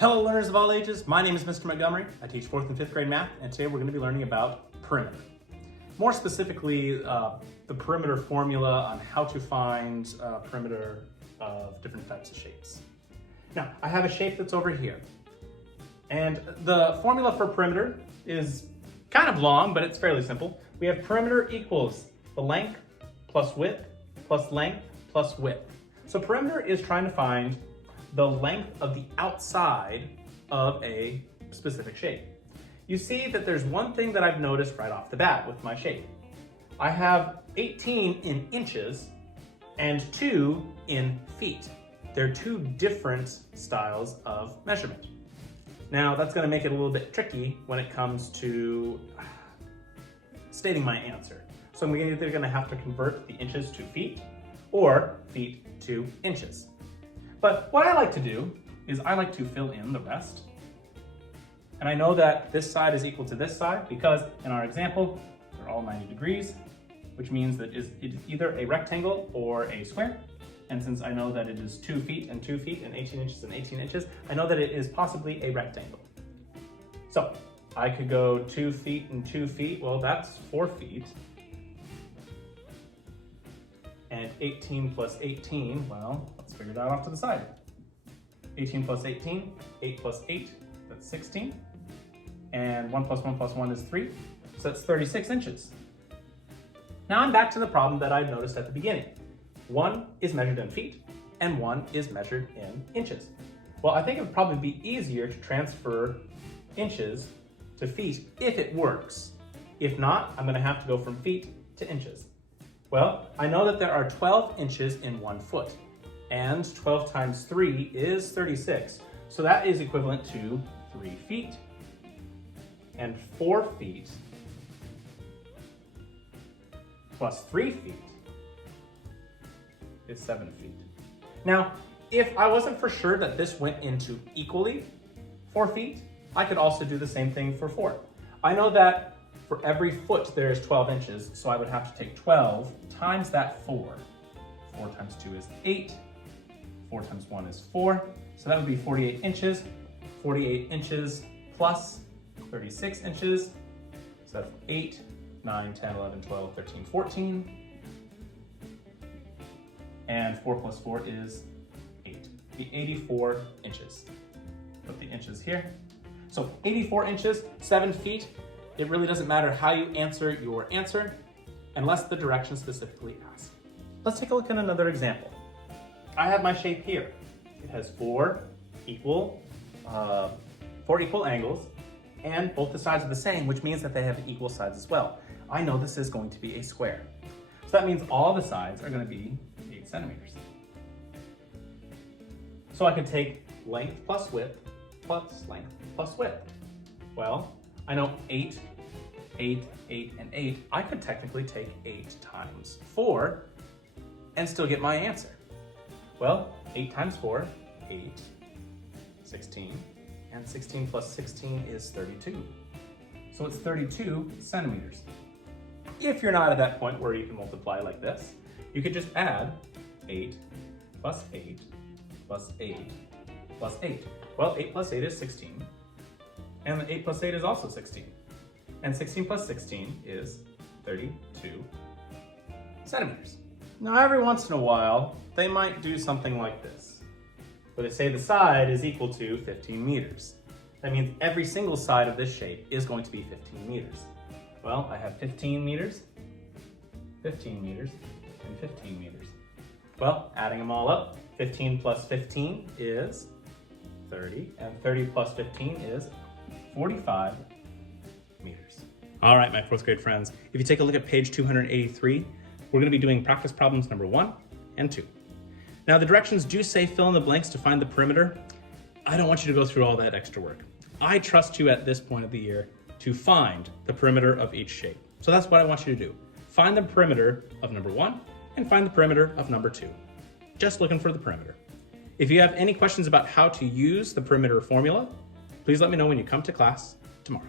Hello learners of all ages, my name is Mr. Montgomery. I teach 4th and 5th grade math, and today we're going to be learning about perimeter. More specifically, the perimeter formula on how to find perimeter of different types of shapes. Now, I have a shape that's over here, and the formula for perimeter is kind of long, but it's fairly simple. We have perimeter equals the length plus width plus length plus width. So perimeter is trying to find the length of the outside of a specific shape. You see that there's one thing that I've noticed right off the bat with my shape. I have 18 in inches and 2 in feet. They're two different styles of measurement. Now that's going to make it a little bit tricky when it comes to stating my answer. So I'm either going to have to convert the inches to feet or feet to inches. But what I like to do is I like to fill in the rest. And I know that this side is equal to this side because in our example, they're all 90 degrees, which means that it is either a rectangle or a square. And since I know that it is 2 feet and 2 feet and 18 inches and 18 inches, I know that it is possibly a rectangle. So I could go 2 feet and 2 feet. Well, that's 4 feet. And 18 plus 18, well, let's figure that off to the side. 18 plus 18, 8 plus 8, that's 16. And 1 plus 1 plus 1 is 3, so that's 36 inches. Now I'm back to the problem that I noticed at the beginning. One is measured in feet, and one is measured in inches. Well, I think it would probably be easier to transfer inches to feet if it works. If not, I'm gonna have to go from feet to inches. Well, I know that there are 12 inches in 1 foot, and 12 times 3 is 36. So that is equivalent to 3 feet, and 4 feet plus 3 feet is 7 feet. Now, if I wasn't for sure that this went into equally 4 feet, I could also do the same thing for 4. I know that for every foot there is 12 inches, so I would have to take 12 times that 4. 4 times 2 is 8. 4 times 1 is 4. So that would be 48 inches. 48 inches plus 36 inches. So that's 8, 9, 10, 11, 12, 13, 14. And 4 plus 4 is 8. Be 84 inches. Put the inches here. So 84 inches, 7 feet. It really doesn't matter how you answer your answer unless the direction specifically asks. Let's take a look at another example. I have my shape here. It has four equal angles, and both the sides are the same, which means that they have equal sides as well. I know this is going to be a square. So that means all the sides are going to be 8 centimeters. So I could take length plus width plus length plus width. Well, I know 8, 8, 8, and 8. I could technically take 8 times 4 and still get my answer. Well, 8 times 4, 8, 16, and 16 plus 16 is 32. So it's 32 centimeters. If you're not at that point where you can multiply like this, you could just add 8 plus 8 plus 8 plus 8. Well, 8 plus 8 is 16. And 8 plus 8 is also 16. And 16 plus 16 is 32 centimeters. Now, every once in a while, they might do something like this, where they say the side is equal to 15 meters. That means every single side of this shape is going to be 15 meters. Well, I have 15 meters, 15 meters, and 15 meters. Well, adding them all up, 15 plus 15 is 30, and 30 plus 15 is 45 meters. All right, my 4th grade friends, if you take a look at page 283, we're going to be doing practice problems number 1 and 2. Now, the directions do say fill in the blanks to find the perimeter. I don't want you to go through all that extra work. I trust you at this point of the year to find the perimeter of each shape. So that's what I want you to do. Find the perimeter of number 1 and find the perimeter of number 2. Just looking for the perimeter. If you have any questions about how to use the perimeter formula, please let me know when you come to class tomorrow.